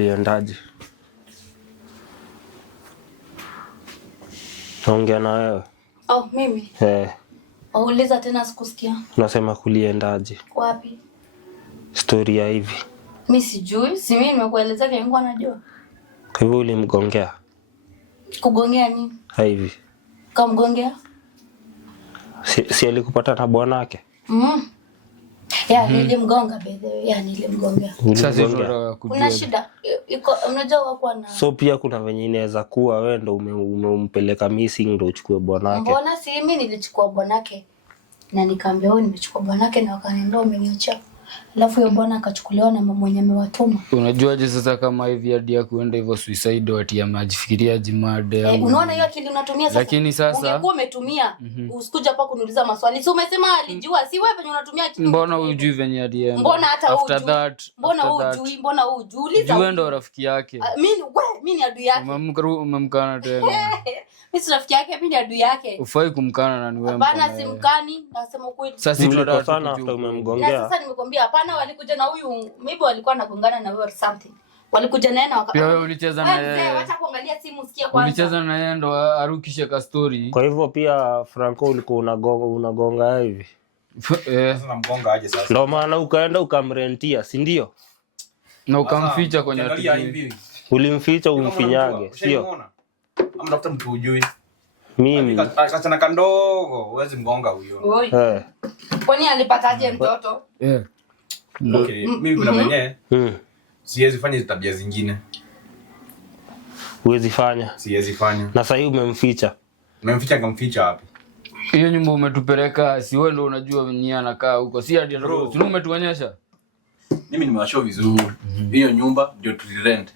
Kuliendaje? Naongea na wewe. Oh, mimi? Uliza tena sikusikia. Nasema kuliendaje? Wapi? Story ya hivi. Mimi sijui, si mimi nimekueleza vile yangu anajua. Kwa hivyo ulimgongea? Kugongea nini? Hivi. Kamgongea? Si alikupata na bwanake? Nilimgonga bedhe, nilimgongea. Sasa Kuna shida. Unajua kwa na. So pia kuna venye inaweza kuwa wewe ndo umempeleka missing ndo uchukue bwanake. Mbona si mimi nilichukua bwanake? Na nikamwambia wewe nimechukua bwanake na wakaniambia umeniacha. Alafu yule bwana akachukuliwa na mwenye amewatuma. Unajuaje sasa kama hivi hadi ya kuenda hivyo suicide wati ya majifikiria jimade au. Unaona hiyo akili unatumia sasa. Lakini sasa ungekuwa umetumia usikuja hapa kuniuliza maswali. Si umesema alijua, si wewe venye unatumia akili. Mbona hujui venye hadi ya. Mbona hata hujui? After that. Mbona hujui? Mbona hujui? Uliza. Wewe ndo rafiki yake. Mimi ni adui yake. Umemkana tena. Mimi si rafiki yake, mimi ni adui yake. Ufai kumkana na ni wewe. Hapana, simkani, nasema ukweli. Sasa tunataka sana after umemgongea. Na sasa nimekwambia hapana, walikuja na huyu, maybe walikuwa wanagongana na wewe or something. Walikuja naye na waka. Wewe ulicheza na yeye. Acha kuangalia simu usikie kwanza. Ulicheza na yeye ndo arukishe ka story. Kwa hivyo pia Franco ulikuwa unagonga hivi. Sasa namgonga aje sasa? Ndio maana ukaenda ukamrentia, si ndio? Na ukamficha kwenye TV. Ulimficha umfinyage, sio? Amtafuta mtu ujui. Mimi. Akachana kandogo, huwezi mgonga huyo. Kwani alipataje mtoto? Okay, mimi kuna mwenyewe. Siwezi fanya hizo tabia zingine. Huwezi fanya? Siwezi fanya. Na sasa hivi umemficha. Umemficha ngamficha wapi? Hiyo nyumba umetupeleka, si wewe ndio unajua venye anakaa huko. Si hadi ndio umetuonyesha. Mimi nimewashow vizuri. Hiyo nyumba ndio tulirent.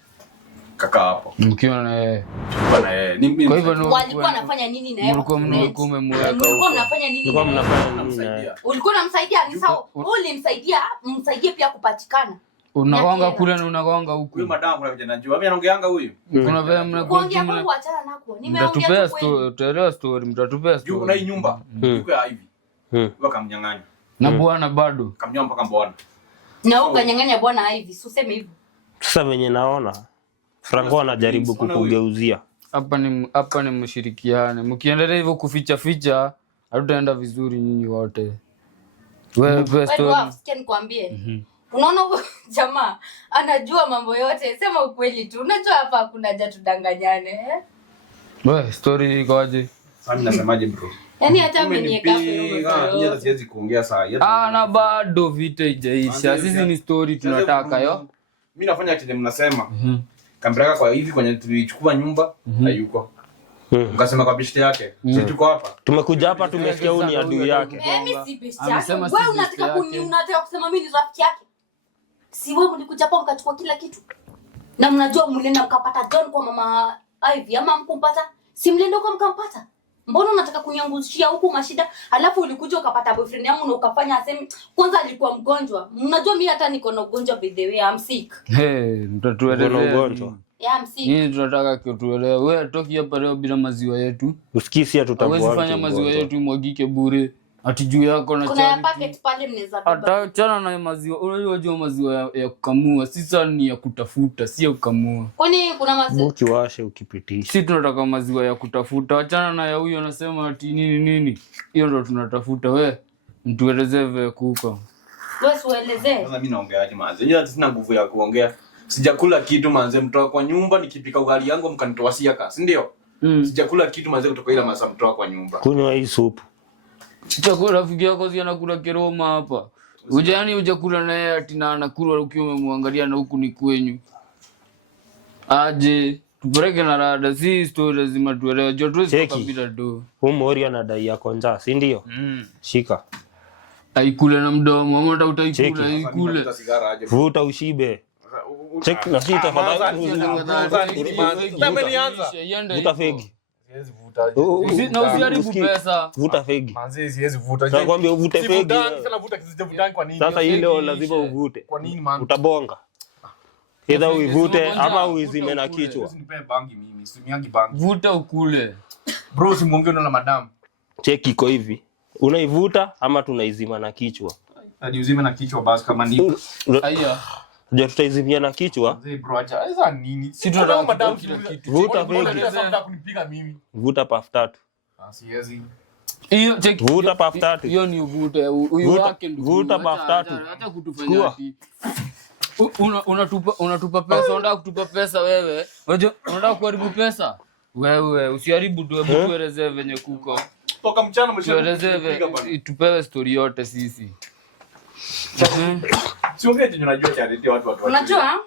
Kaka hapo. Mkiwa na yeye. Tulikuwa na yeye. Kwa hivyo walikuwa wanafanya nini na yeye? Mlikuwa umemweka huko. Mlikuwa mnafanya nini? Mlikuwa mnafanya nini? Ulikuwa unamsaidia ni sawa. Ulimsaidia, msaidie pia kupatikana. Unagonga kule na unagonga huku. Huyu madam kuna vijana najua. Mimi anaongeanga huyu. Kuna vile mnakuongea kwa kuachana nako. Nimeongea story, mtatupea story. Juu na hii nyumba. Yuko hivi. Wakamnyang'anya. Na bwana bado. Kamnyama mpaka bwana. Na ukanyang'anya bwana hivi, usiseme hivyo. Sasa venye naona Franco anajaribu kukugeuzia. Hapa ni mshirikiane. Mkiendelea hivyo kuficha ficha, hatutaenda vizuri nyinyi wote. Wewe story. Wewe nikwambie. Unaona jamaa anajua mambo yote, sema ukweli tu. Unajua hapa hakuna haja tudanganyane. Wewe story iko aje? Sasa mimi nasemaje bro? Yaani hata mimi nieka siwezi kuongea saa. Na bado vita haijaisha. Sisi ni story tunataka yo. Mimi nafanya kile mnasema. Kampeleka kwa hivi kwenye tulichukua nyumba hayuko. Mkasema kwa bishti yake. Sisi tuko hapa. Tumekuja hapa tumesikia huyu ni adui yake. Mimi si bishti yake. Wewe unataka kusema mimi ni rafiki yake? Si wewe mlikuja hapa mkachukua kila kitu. Na mnajua mlienda mkapata John kwa mama Ivy ama mkumpata? Si mlienda kwa mkampata? Mbona unataka kuniangushia huku mashida? Alafu ulikuja ukapata boyfriend yangu na ukafanya aseme kwanza alikuwa mgonjwa. Mnajua mimi hata niko na ugonjwa by the way, I'm sick. Mtatueleza ugonjwa. Yeah, I'm sick. Nini tunataka kutuelewa? Wewe toki hapa leo bila maziwa yetu. Usikisi hatutambua. Huwezi fanya maziwa yetu mwagike bure. Ati juu yako na kuna ya packet pale mnaweza beba. Hata chana na maziwa. Unajua maziwa ya kukamua. Sisi ni ya kutafuta, si ya kukamua. Kwani kuna maziwa ukiwashe ukipitisha. Sisi tunataka maziwa ya kutafuta. Achana na ya huyo anasema ati nini. Hiyo ndo tunatafuta. Wewe mtuelezee vile kuko. Wewe uelezee. Sasa mimi naongeaje manze? Yeye sina nguvu ya kuongea. Sijakula kitu manze, mtoa kwa nyumba nikipika ugali yangu mkanitoa siaka, si ndio? Sijakula kitu manze kutoka ile masa mtoa kwa nyumba. Kunywa hii supu. Chakula rafiki yako si anakula keroma hapa. Hujakula na yeye ati na anakula ukiwa umemwangalia na huku ni kwenyu. Aje, tupeleke na rada, si story lazima tuelewe. Jo tuwezi kabila do. Mori anadai yako njaa, si ndio? Shika. Aikule na mdomo, mbona utaikula ikule. Vuta ushibe. Check na sita tafadhali. Vuta fegi. Na usiharibu pesa. Vuta fegi. Manzi siwezi vuta. Nakwambia uvute fegi. Sasa vuta kizivutani kwa nini? Sasa ile lazima uvute. Kwa nini man? Utabonga. Either uivute ama uizime na kichwa. Usinipe bangi mimi, simiangi bangi. Vuta ukule. Bro simuongee na madam. Cheki iko hivi. Unaivuta ama tunaizima na kichwa? Hadi uzime na kichwa basi kama ndipo. Haya. Je, tutaizimia na kichwa? Bro, acha. Sasa nini? Si tunataka kila kitu. Vuta Mbona fegi. unataka kunipiga mimi? Vuta puff 3. Siwezi. Hiyo check. Vuta puff 3. Hiyo ni uvute. Huyu wake ndio. Vuta puff 3. Hata kutufanya ati. Unatupa pesa, unataka kutupa pesa wewe. Unataka kuharibu pesa? Wewe usiharibu tu, hebu tuelezee venye kuko. Toka mchana Tuelezee tupewe story yote sisi. Siongee tu unajua charity watu. Unajua?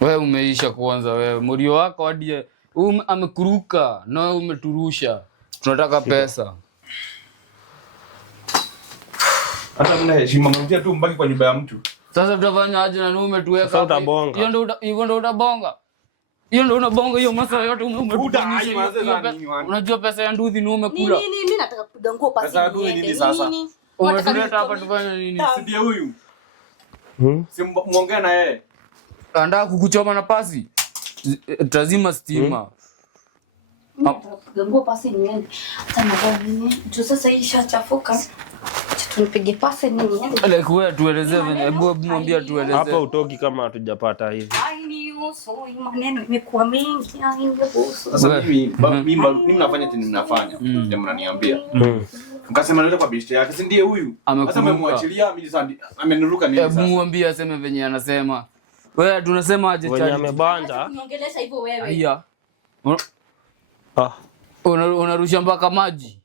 Wewe umeisha kwanza wewe. Morio wako hadi amekuruka na wewe umeturusha. Tunataka pesa. Hata mna heshima mnarudia tu mbaki kwa nyumba ya mtu. Sasa tutafanya aje na umetuweka? Sasa utabonga. Hiyo ndio utabonga. Hiyo ndio unabonga hiyo masaa yote umetupanisha. Unajua pesa ya nduthi ni umekula. Mimi nataka kupiga nguo pasi. Sasa nduthi nini sasa? Umetuleta hapa tufanye nini? Ndiye huyu. Si muongee na yeye. Anataka kukuchoma na pasi. Tazima stima. Kupiga nguo pasi niende. Hata na nini? Tu sasa hii ishachafuka. Tunipige pasi nini niende. Like wewe tuelezee venye, hebu mwambie tuelezee. Hapa utoki kama hatujapata hivi. Ai ni uso maneno imekuwa mengi ai ndio uso. Sasa mimi nafanya tena ninafanya. Ndio mnaniambia. Mkasema ndio kwa bishte yake, si ndiye huyu? Sasa mmemwachilia mimi sasa ameniruka nini sasa? Hebu mwambie aseme venye anasema. Wewe tunasema aje Wenye amebanja. Uniongelesha hivyo wewe. Haya. Unarusha mpaka maji.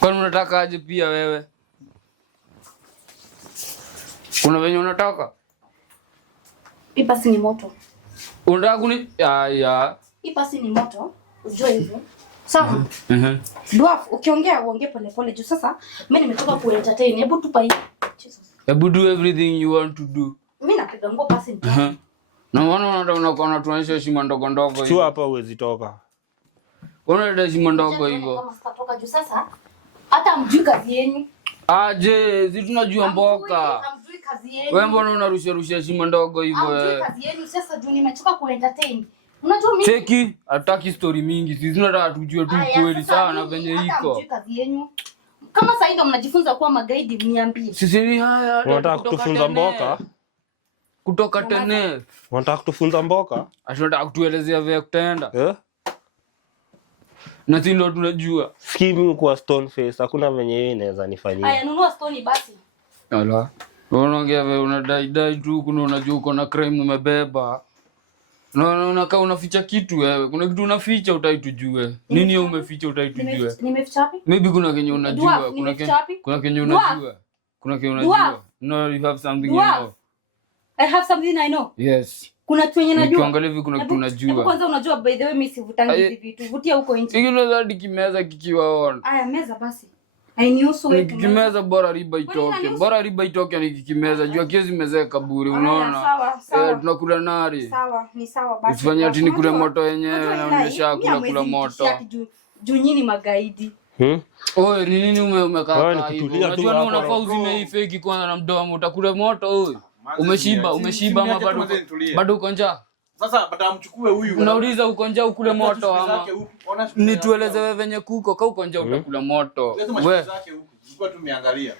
Kwani unataka aje pia wewe? Kuna venye unataka? Hii pasi ni moto. Unataka kuni ya. Hii pasi ni moto. Unajua hivyo? Sawa. Dwarf, ukiongea uongee pole pole juu sasa mimi nimetoka ku entertain. Hebu tupa hii. Hebu do everything you want to do. Mimi napiga nguo pasi ni. Na wana unaona tunaonyesha heshima ndogo ndogo hivi. Sio hapa uwezi toka. Unaona heshima ndogo hivyo. Kama sitatoka juu sasa hata mjui kazi yenu. Aje, si tunajua mboka. Mjui kazi yenu. Wewe mbona unarusha heshima ndogo hivyo wewe? Mjui kazi yenu sasa juu nimechoka ku entertain. Unajua mimi cheki, hataki story mingi. Sisi tunataka tujue tu kweli sana venye iko. Mjui kazi yenu. Kama sasa ndio mnajifunza kuwa magaidi mniambie. Sisi ni haya. Unataka kutufunza mboka? Kutoka tene. Unataka kutufunza mboka? Tunataka kutuelezea vile kutaenda. Na sisi ndio tunajua. Scheme kwa stone face, hakuna venye yeye inaweza nifanyia. Aya, nunua stone basi. Ala. Unaongea wewe unadai tu kuna unajua uko na crime umebeba. Unakaa unaficha kitu wewe. Kuna kitu unaficha utaitujue. Nini wewe umeficha utaitujue? Nimeficha wapi? Maybe kuna kenye unajua, kuna kenye unajua. Kuna kenye unajua. No, you have something you know. I have something I know. Yes. Kuna kitu yenye najua. Ukiangalia hivi kuna kitu unajua. Kwanza unajua by the way mimi sivutangi hivi vitu. Vutia huko nje. Hiki ndo hadi kimeza kikiwa on. Aya meza basi. Hainihusu wewe. Kimeza bora riba itoke. Bora riba itoke ni kikimeza. Jua kiezi mezea kaburi unaona. Sawa. Tunakula nari. Sawa, ni sawa basi. Usifanye ati ni kule moto yenyewe na unisha kula moto. Juu nyinyi magaidi. Oe, ni nini umekaa hivyo? Unajua unafaa uzime hii fake kwanza na mdomo utakula moto oe. Umeshiba ama bado uko njaa? Sasa batamchukue huyu. Unauliza uko njaa ukule moto ama? Nitueleze wewe venye kuko, kama uko njaa utakula moto. Wewe tulikuwa tumeangalia.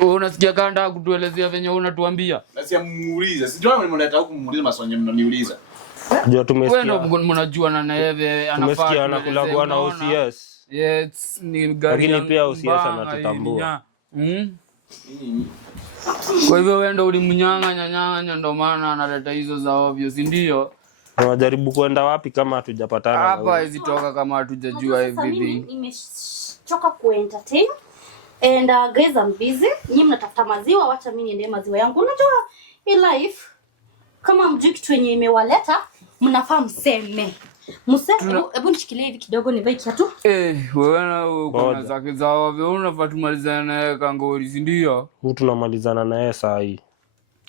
Unasikia kanda kutuelezea venye unatuambia? Basi muulize. Sijui mnaleta huku muulize maswali mnaniuliza. Ndio tumesikia. Wewe ndio mnajua na yeye anafaa. Tumesikia anakula bwana OCS. Yes, ni gari. Lakini pia OCS anatutambua. Kwa hivyo wewe ndio ulimnyang'anya ndio maana analeta hizo za obvious, ndio. Tunajaribu kwenda wapi kama hatujapatana na hapa hizi toka kama hatujajua everything. Mimi nimechoka ku entertain and guys I'm busy. Nyinyi mnatafuta maziwa, wacha mimi niende maziwa yangu. Unajua hii life kama mjui kitu yenye imewaleta mnafaa mseme. Hebu nishikilie hivi kidogo nivae kiatu. Wewe na uko na zake za ovyo unafaa tumalizane naye kangori, si ndio? Huyu tunamalizana naye saa hii.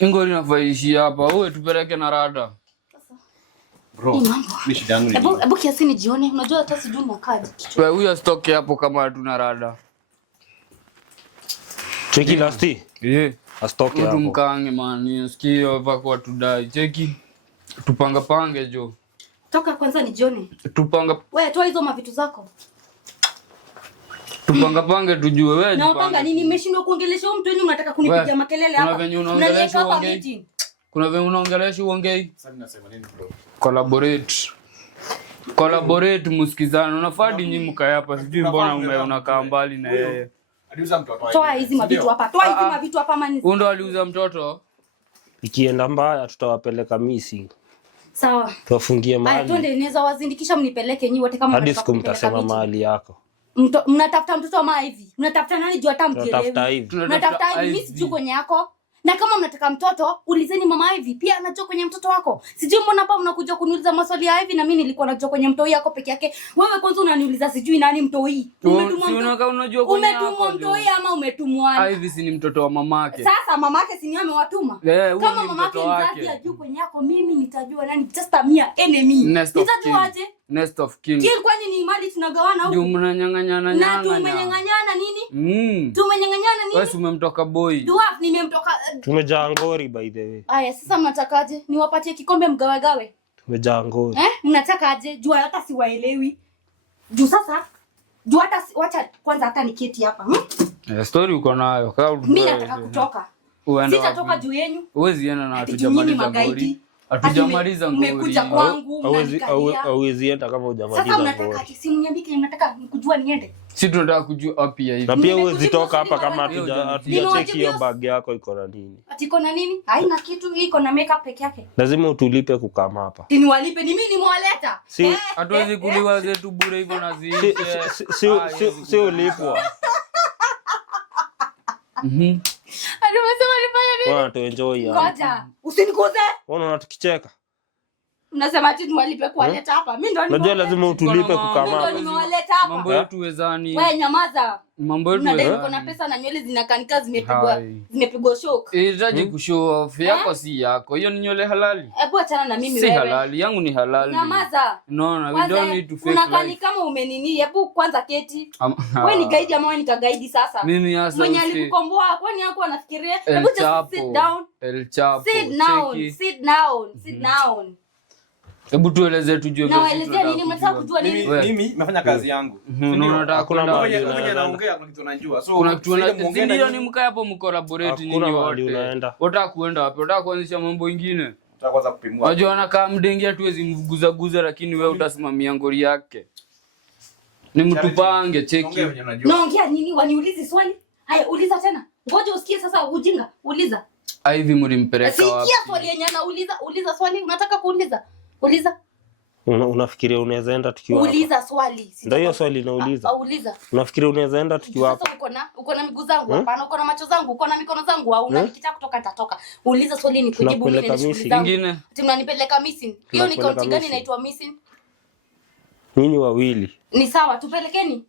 Ngori nafaishi hapa. Wewe tupeleke na rada. Bro, ni shida yangu ni. Hebu kiasi ni jione. Unajua hata sijui na kadi kichwa. Wewe huyo stoke hapo kama hatuna rada. Cheki lasti. Astoke hapo. Tumkange man, sikio vako tudai. Cheki. Tupanga pange jo. Toka kwanza ni jioni. Tupanga. Wewe toa hizo mavitu zako. Tupanga pange tujue wewe. Na upanga nini nimeshindwa kuongelesha huyu mtu yenu mnataka kunipigia makelele hapa. Kuna venye unaongelesha uongei. Kuna venye unaongelesha uongei. Sasa ninasema nini bro? Collaborate msikizano. Unafadi nyinyi mkae hapa. Sijui mbona unakaa mbali na yeye. Aliuza mtoto wake. Toa hizi mavitu hapa. Toa hizi mavitu hapa mani. Huyo ndo aliuza mtoto. Ikienda mbaya tutawapeleka missing. Sawa. Tuwafungie mahali. Haya twende inaweza wazindikisha mnipeleke nyinyi wote kama hadi siku mtasema mahali yako. Mnatafuta mtoto wa hivi. Mnatafuta nani juu hata mkielewi. Mnatafuta hivi mimi sijui kwenye yako. Na kama mnataka mtoto, ulizeni mama hivi. Pia anajua kwenye mtoto wako. Sijui mbona hapa mnakuja kuniuliza maswali ya hivi na mimi nilikuwa najua kwenye mtoi yako peke yake. Wewe kwanza unaniuliza sijui nani mtoi. Unajua kwenye yako. Umetumwa mtoi ama umetumwa? Hivi si ni mtoto wa mamake. Sasa mamake si ni amewatuma. Kama mamake mzazi ajue kwenye yako mimi nitajua nani just a mere enemy. Nitajuaje? Next of kin. Kin kwani ni mali tunagawana huko. Mnanyang'anyana na tumenyang'anyana nini? Tumenyang'anyana nini? Wewe umemtoka boy. Dwarf nimemtoka. Tumejaa ngori by the way. Aya sasa mnatakaje? Niwapatie kikombe mgawe? Tumejaa ngori. Mnataka aje? Jua hata siwaelewi. Juu sasa jua hata wacha kwanza hata niketi hapa. Story uko nayo. Mimi nataka kutoka. Sitatoka juu yenu. Huwezi enda na hatujamaliza ngori. Hatujamaliza ngori. Umekuja kwangu hauwezi enda kama hujamaliza. Sasa mnataka simuniambie mnataka kujua niende. Si tunataka kujua wapi hivi. Na pia huwezi toka hapa kama hatujacheki hiyo bag yako iko na nini. Ati iko na nini? Haina kitu, iko na makeup peke yake. Lazima utulipe kukama hapa. Niwalipe ni mimi nimewaleta. Hatuwezi kuliwa zetu bure hivyo na ziishe. Si ulipwa. Anasema nifanye nini? Bwana tuenjoy hapa. Ngoja, usinikuze. Unaona tukicheka. Mnasema ati niwalipe kuwaleta hapa. Mimi ndo najua lazima utulipe kukama hapa. Mimi ndo nimewaleta hapa. Mambo yetu wezani. Wewe nyamaza. Mambo yetu wezani. Niko na pesa na nywele zinakanika zimepigwa shock. Inahitaji kushow off yako si yako. Hiyo ni nywele halali. Hebu achana na mimi wewe. Si halali, yangu ni halali. Nyamaza. No, we don't need to fake life. Unakani kama umenini, hebu kwanza keti. Wewe ni guide ama wewe ni guide sasa? Mimi hasa. Mwenye alikukomboa kwani yako anafikiria? Hebu just sit down. El Chapo. Sit down. Hebu tueleze tujue vipi. Naelezea nini mnataka kujua nini? Mimi nimefanya kazi yangu. Unataka kuna mmoja anaongea kuna kitu anajua. So kuna kitu ndio ni mkae hapo mcollaborate nyinyi wote. Unataka kuenda wapi? Unataka kuanzisha mambo mengine? Unataka kwanza kupimwa. Unajua anakaa mdengia tuwezi mguza lakini wewe utasimamia ngori yake. Ni mtupange cheki. Naongea nini? Waniulize swali? Haya uliza tena. Ngoja usikie sasa ujinga. Uliza. Hivi mlimpeleka wapi? Sikia swali yenyewe na uliza swali. Unataka kuuliza? Uliza. Unafikiria unaweza enda tukiwa hapa? Uliza swali. Ndio hiyo swali nauliza. Uliza. Unafikiria unaweza enda tukiwa hapa? Sasa uko na miguu zangu hapana, uko na macho zangu, uko na mikono zangu au unanitaka kutoka nitatoka. Uliza swali ni kujibu mimi ni shughuli zangu. Nyingine. Ati mnanipeleka missing. Hiyo ni kaunti gani inaitwa missing? Nyinyi wawili. Ni sawa, tupelekeni.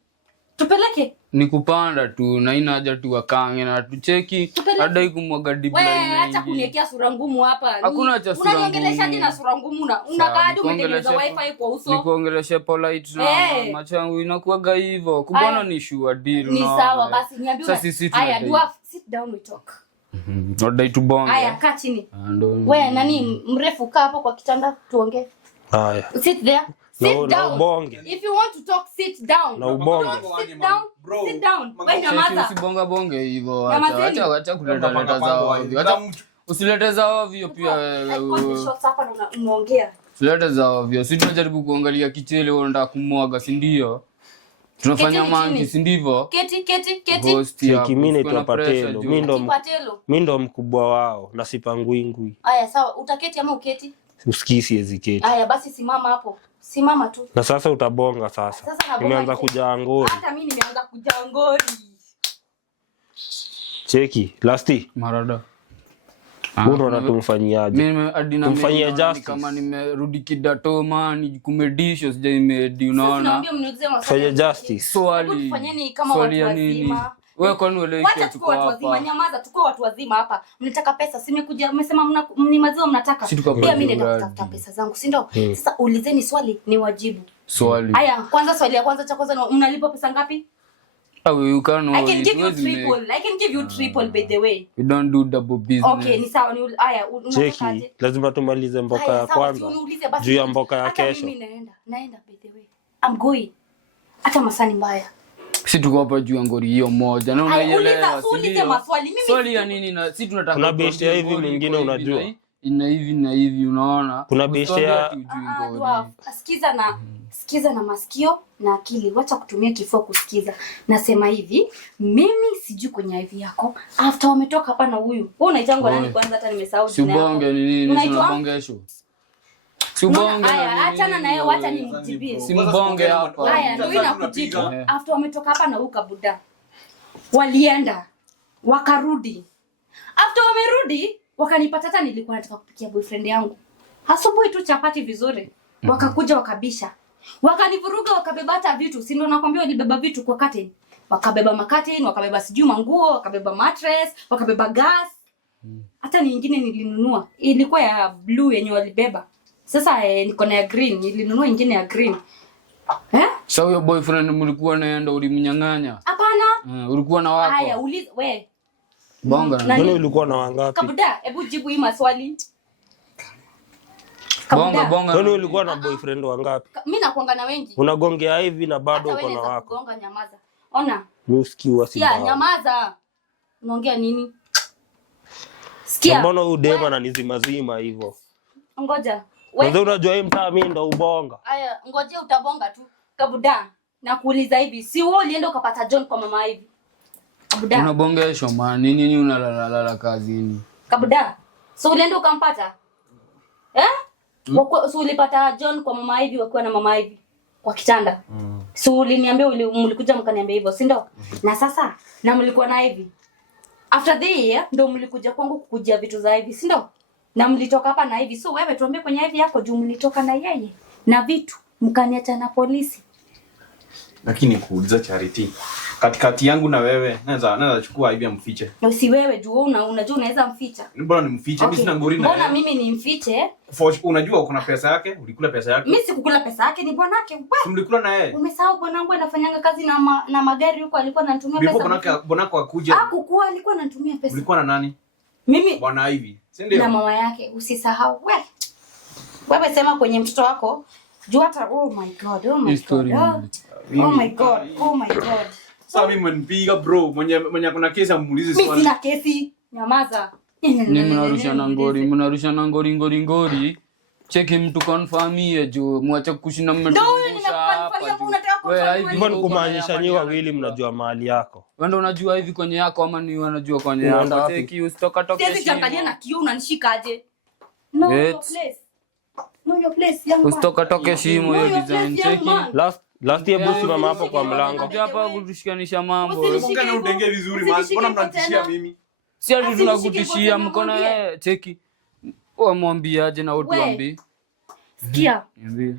Tupeleke. Ni kupanda tu na ina haja tu wakange na tucheki hadi kumwaga deep line. Wewe acha kuniwekea sura ngumu hapa. Hakuna cha sura ngumu. Unaniongelesha hadi na sura ngumu unakaa hadi umetengeneza wifi kwa uso. Nikuongelesha polite na machangu inakuaga hivyo. Kubona ni sure deal. Ni sawa basi niambie. Haya dwarf sit down we talk. Ndio tubonge. Haya kaa chini. Wewe nani mrefu kaa hapo kwa kitanda tuongee. Haya. Sit there. Sit down. Ubonge. If you want to talk, sit down. Na ubonge. Sit down. Sit down. Wewe nyamaza. Usibonga bonge hivyo. Acha kuleta zao hivyo. Acha usilete zao hivyo pia wewe. Shots hapa na unaongea. Usilete zao hivyo. Sisi tunajaribu kuangalia kichele wewe unataka kumwaga, si ndio? Tunafanya mangi, si ndivyo? Keti. Mimi naitwa Patelo. Mimi ndo mkubwa wao na sipangwingwi. Haya sawa, utaketi ama uketi? Usikii siwezi keti. Haya basi simama hapo. Simama tu. Na sasa utabonga sasa. Nimeanza kujaa ngori. Hata mimi nimeanza kujaa ngori. Cheki, Lasti. Marada. Mbona unatumfanyiaje? Mimi hadi na mimi justice kama nimerudi kidato man kumedisho sija imedi unaona. Naambia mniulize maswali. Fanya justice. Swali. Tufanyeni kama watu wazima. Wewe kwani wewe tuko watu wazima, nyamaza, tuko watu wazima hapa. Mnataka pesa, simekuja mmesema mnimaziwa mnataka. Pia mimi nenda kutafuta pesa zangu, si ndio? Sasa ulizeni swali ni wajibu. Swali. Haya, kwanza swali ya kwanza cha kwanza mnalipa pesa ngapi? You can I can give you triple. I can give you triple by the way. We don't do double business. Okay, ni sawa. Haya, Cheki, lazima tumalize mboka ya kwanza. Juu ya mboka ya kesho. Mimi naenda by the way. I'm going. Hata masani mbaya. Si tuko hapa juu ya ngori hiyo moja. Na unaielewa. Uliza maswali. Mimi swali ya nini na si tunataka. Kuna besti ya hivi mwingine unajua. Ina hivi na hivi unaona. Kuna besti ya sikiza na masikio na akili. Wacha kutumia kifua kusikiza. Nasema hivi, mimi sijui kwenye hivi yako. After wametoka hapa na huyu. Wewe unaitangwa nani kwanza hata nimesahau jina yako. Sibonge ni nini? Tunabongesho. Sibonge. Haya, achana na yeye, wacha nimjibie. Simbonge hapa. Haya, ndio inakujibu. After wametoka hapa na huyu kabuda. Walienda. Wakarudi. After wamerudi, wakanipata hata nilikuwa nataka kupikia boyfriend yangu. Asubuhi tu chapati vizuri. Wakakuja wakabisha. Wakanivuruga wakabeba hata vitu. Si ndio nakwambia walibeba vitu kwa curtain. Wakabeba makati, wakabeba sijui manguo, wakabeba mattress, wakabeba gas. Hata nyingine nilinunua. Ilikuwa ya blue yenye walibeba. Sasa niko na ya green, nilinunua nyingine ya green. Sasa huyo boyfriend mlikuwa naenda ulimnyang'anya? Hapana. Ulikuwa na wako? Haya, uliza wewe. Bonga. Wewe ulikuwa na wangapi? Kabuda, hebu jibu hii maswali. Bonga. Wewe ulikuwa na boyfriend wangapi? Mimi nakuanga na wengi. Unagongea hivi na bado uko na wako. Gonga, nyamaza. Ona. Usikiwa si. Sikia, nyamaza. Unaongea nini? Sikia. Mbona huyu dema ananizimazima hivyo? Ngoja. Wewe unajua hii mtaa mimi ndo ubonga. Aya, ngoje utabonga tu. Kabuda, nakuuliza hivi, si wewe ulienda ukapata John kwa mama hivi? Kabuda. Unabongesho man, nini unalala kazini? Kabuda. So ulienda ukampata? So ulipata John kwa mama hivi wakiwa na mama hivi kwa kitanda. So uliniambia mlikuja mkaniambia hivyo, si ndio? Na sasa na mlikuwa na hivi. After the year ndio mlikuja kwangu kukujia vitu za hivi, si ndio? Na mlitoka hapa na hivi. So wewe tuambie kwenye hivi yako juu mlitoka na yeye na vitu mkaniacha na polisi. Lakini kuuliza Charity, katikati yangu na wewe naweza chukua hivi amfiche. Si wewe juu unajua unaweza mficha. Mbona nimfiche? Mimi sina ngori na wewe. Mbona mimi nimfiche? Unajua uko na pesa yake, ulikula pesa yake. Mimi sikukula pesa yake, ni bwanake. Mlikula na yeye. Umesahau bwanangu anafanyanga kazi na magari huko, alikuwa ananitumia pesa. Bwanako akuja. Hakukua, alikuwa ananitumia pesa. Ulikuwa na nani? Mimi. Bwana hivi. Si ndio? Na mama yake, usisahau. Wewe sema kwenye mtoto wako, juu hata oh my god. Sasa mimi mnipiga bro, mwenye kuna kesi amuulize swali. Mimi sina kesi. Nyamaza. Ni mnarushana ngori. Cheki mtu confirmie jo, mwache kushinda mmetoka. Ndio nimekukonfirmia hapo unataka confirm. Mbona kumaanisha nyi wawili mnajua mahali yako? Wewe ndio unajua hivi kwenye yako ama ni wanajua kwenye yako? Cheki usitoka toka. Sisi jangalia na kioo unanishikaje? No your place. Usitoka toka shimo hiyo design. Cheki. Last year bosi mama hapo kwa mlango. Hapa kutushikanisha mambo. Mbona utenge vizuri man? Mbona mnatishia mimi? Si ati tunakutishia mkono cheki. Wamwambiaje na utuambii? Sikia. Niambie.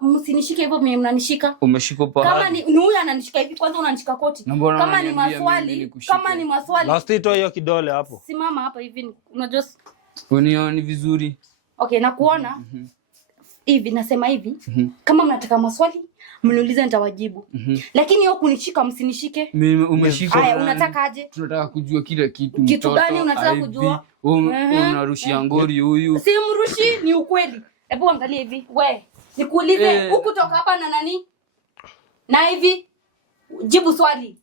Msinishike hivyo mimi mnanishika. Umeshika pa. Kama ni huyu ananishika hivi kwanza unanishika koti. Kama ni maswali. Last ito hiyo kidole hapo. Simama hapa hivi unajua. Unioni vizuri. Okay, nakuona. Hivi nasema hivi. Kama mnataka maswali mniulize nitawajibu. Lakini hiyo kunishika msinishike. Mimi umeshika. Haya unataka aje? Tunataka kujua kila kitu. Kitu gani unataka kujua? Unarushia ngori huyu. Si mrushi, ni ukweli. Hebu angalia hivi. We, nikuulize huku toka hapa na nani? Na hivi jibu swali.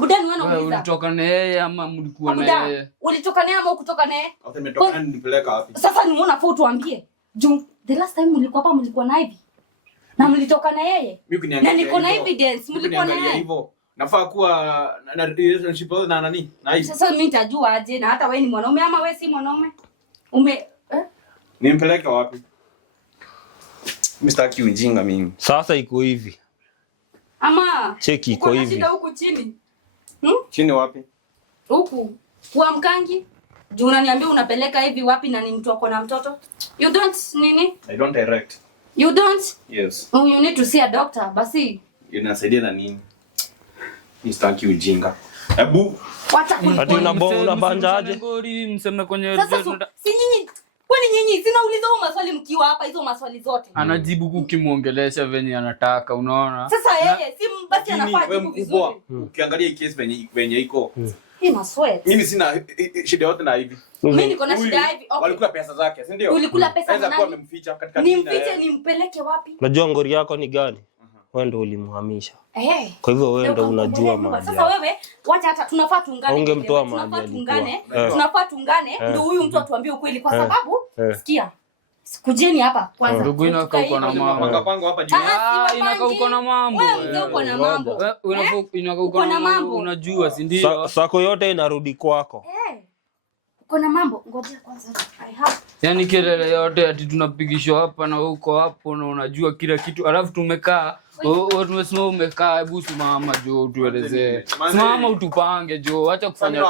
Budani wewe unauliza. Ulitoka na yeye ama mlikuwa na yeye? Ulitoka naye ama ukutoka naye? Okay, nimetoka na nipeleka wapi? Sasa ni unaona fo tuambie. Juu the last time mlikuwa hapa mlikuwa na hivi. Na mlitoka na yeye? Na niko na evidence mlikuwa na yeye. Nafaa kuwa na relationship na nani? Na hivi. Sasa mimi nitajua aje na hata wewe ni mwanaume ama wewe si mwanaume? Nimpeleka wapi? Mr. Ujinga mimi. Sasa iko hivi. Ama cheki iko hivi. Shida huku chini. Chini wapi? Huku. Kwa mkangi. Juu unaniambia unapeleka hivi wapi na ni mtu wako na mtoto? You don't nini? I don't direct. You don't? Yes. Oh, you need to see a doctor. Basi. Inasaidia na nini? Mr. Ujinga. Ebu Wacha unabanja aje? Ngori mseme kwenye sasa si nyinyi Kwani nyinyi sinauliza huo maswali mkiwa hapa hizo maswali zote? Anajibu kukimuongelesha venye anataka, unaona? Sasa yeye si basi anafaa jibu vizuri. Ukiangalia hii case venye iko. Ina sweat. Mimi sina shida yote na hivi. Mimi niko na shida hivi. Okay. Walikula pesa zake, si ndio? Ulikula pesa na nani? Amemficha katika dini. Nimfiche nimpeleke wapi? Unajua ngori yako ni gani? Wewe ndio ulimhamisha. Kwa hivyo wewe ndio unajua mahali. Sasa wewe wacha hata tunafaa tuungane. Ungemtoa mahali. Tunafaa tuungane ndio huyu mtu atuambie ukweli kwa sababu sikia. Sikujeni hapa kwanza. Ndugu inaka uko na mambo. Pango hapa juu. Inaka uko na mambo. Wewe mzee uko na mambo. Inaka uko na mambo. Unajua si ndio? Sako yote inarudi kwako. Uko na mambo. Ngoja kwanza. Yaani kelele yote ati tunapigishwa hapa na huko hapo na unajua kila kitu. Alafu tumekaa, tumesema umekaa, hebu simama jo tuelezee. Simama utupange jo, acha kufanya.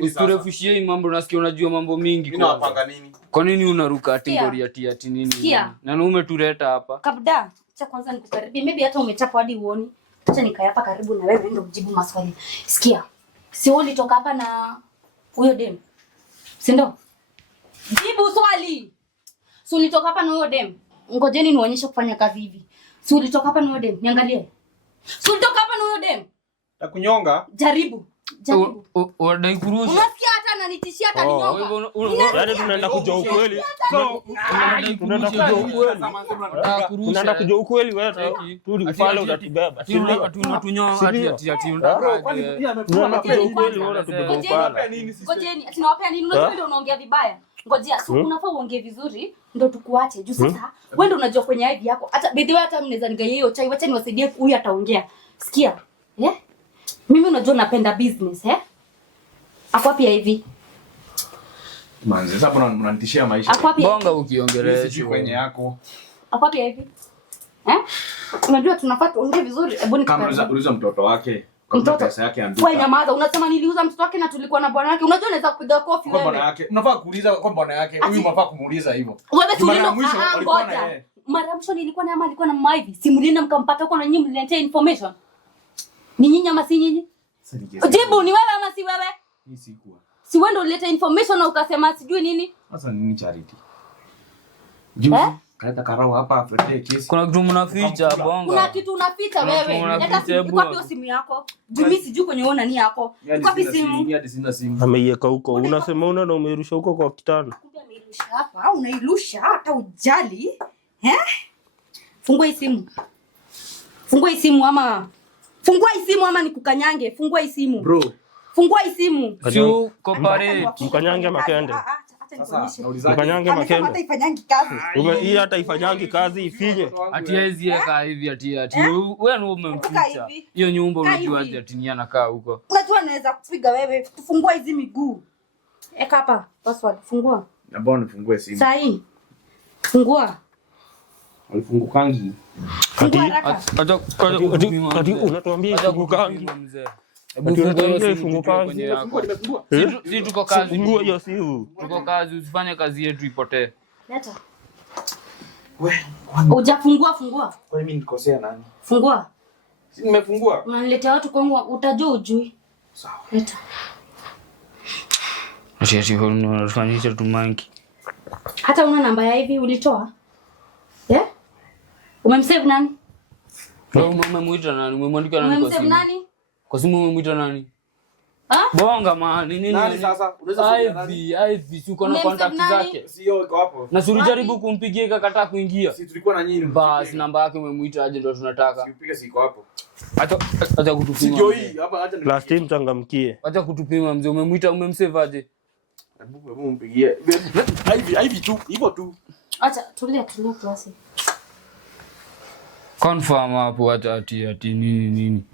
Usirefushie hii mambo, nasikia unajua mambo mingi kwa. Ninawapanga nini? Kwa nini unaruka ati ngori ati nini? Na umetuleta hapa. Kabda, acha kwanza nikukaribie. Maybe hata umechapa hadi uoni. Acha nikae hapa karibu na wewe ndio ujibu maswali. Sikia. Si ulitoka hapa na huyo dem? Si ndio? Jibu swali. Si ulitoka hapa na huyo dem? Ngojeni nionyeshe kufanya kazi hivi. Si ulitoka hapa na huyo dem? Niangalie. Si ulitoka hapa na huyo dem? Takunyonga? Jaribu. Wadai kuruhusu. Unasikia hata ananitishia hata ninyonga. Yaani tunaenda kujua ukweli. Tunaenda kujua ukweli. Tunaenda kujua ukweli wewe. Tu pale utatubeba. Tunatunyonga ati tunaenda kujua ukweli wewe utatubeba pale. Ngojeni, tunawapea nini? Unajua ndio unaongea vibaya. Ngojea, so unafaa uongee vizuri ndio tukuache. Juu sasa wewe ndio unajua kwenye hivi yako. Hata bidii hata mnaweza nigaie hiyo chai, wacha niwasaidie huyu ataongea. Sikia. Mimi unajua napenda business Ako pia hivi. Manze, sasa mbona mnanitishia maisha? Bonga ukiongelea kwenye yako. Ako pia hivi. Unajua tunafaa tuongee vizuri. Hebu kama uliza mtoto wake. Kwa pesa yake anduka. Wewe nyamaza, unasema niliuza mtoto wake na tulikuwa na bwana wake. Unajua unaweza kupiga kofi wewe. Kwa bwana yake. Unafaa kuuliza kwa bwana yake. Huyu unafaa kumuuliza hivyo. Wewe tulienda alikuwa na yeye. Mara mwisho nilikuwa na alikuwa na mama hivi. Si mlienda mkampata huko na nyinyi mliniletea information. Ni nyinyi ama si nyinyi? Jibu ni wewe ama si wewe? Mimi sikuwa. Si wewe ndio ulileta information na ukasema sijui nini? Sasa nini charity? Juzi kaita karao hapa afete kesi. Kuna kitu mnaficha bonga. Kuna kitu unaficha wewe. Hata simu simu yako. Jumi sijui kwenye uona ni yako. Kwa simu. Hadi sina simu. Ameiweka huko. Unasema una na umeirusha huko kwa kitanda. Kumbe ameirusha hapa au unairusha hata ujali? Fungua hii simu. Fungua hii simu ama fungua hii simu ama nikukanyange. Fungua hii simu. Bro. Fungua hii simu. Sio compare. Mkanyange makende. Sasa naulizaje? Mkanyange makende. Hata ifanyangi kazi. Hii hata ifanyangi kazi ifinye. Ati hizi eka hivi ati wewe ndio umemficha. Hiyo nyumba unajua ati ni anakaa huko. Unajua naweza kupiga wewe. Tufungua hizi miguu. Eka hapa password. Fungua. Na mbona nifungue simu? Sahi. Fungua. Alifungukangi. Kati unatuambia ifungukangi. Si tuko kazi. Fungua hiyo simu. Tuko kazi, usifanye kazi yetu ipotee. Leta. Wewe hujafungua fungua. Kwa nini nikosea nani? Fungua. Si nimefungua. Unaniletea watu kwangu utajua ujui. Sawa. Leta. Ati unafanyisha tumanki. Hata una namba ya hivi ulitoa? Umemsave nani? Wewe umemwita nani? Umemwandika nani kwa simu? Umemsave nani? Kwa simu umemwita nani? Bonga man, nini? Nani sasa? Unaweza kuja Ivy, si uko na contact zake? Sio iko hapo. Na ulijaribu kumpigia ikakataa kuingia. Si tulikuwa na nyinyi. Basi namba yake umemwita aje ndio tunataka. Sipiga siko hapo. Acha kutupima. Sio hii, hapa acha last time changamkie. Acha kutupima mzee, umemwita umemsave aje? Hebu mpigie. Ivy tu, hivyo tu. Acha tulia klasi. Confirm hapo ati nini.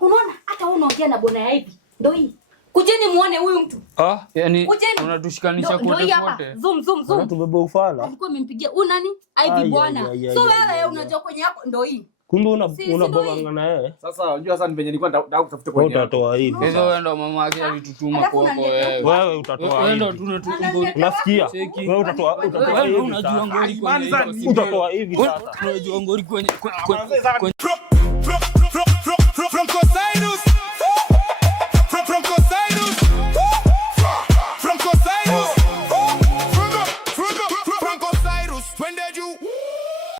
Unaona hata unaongea na bwana hivi. Ndio hii. Kujeni muone huyu mtu. Yani unatushikanisha kote kote. Zoom. Tumebeba ufala. Alikuwa amempigia nani? Ivy bwana. So wewe unajua kwenye yako ndio hii. Kumbe unabonga na yeye. Sasa unajua sasa venye nilikuwa nataka kutafuta kwenye. Utatoa hivi. Hizo wewe ndo mama yake alitutuma kwako wewe. Wewe utatoa hivi. Wewe ndo unasikia? Wewe utatoa hivi. Unajua ngori kwenye. Utatoa hivi sasa. Unajua ngori kwenye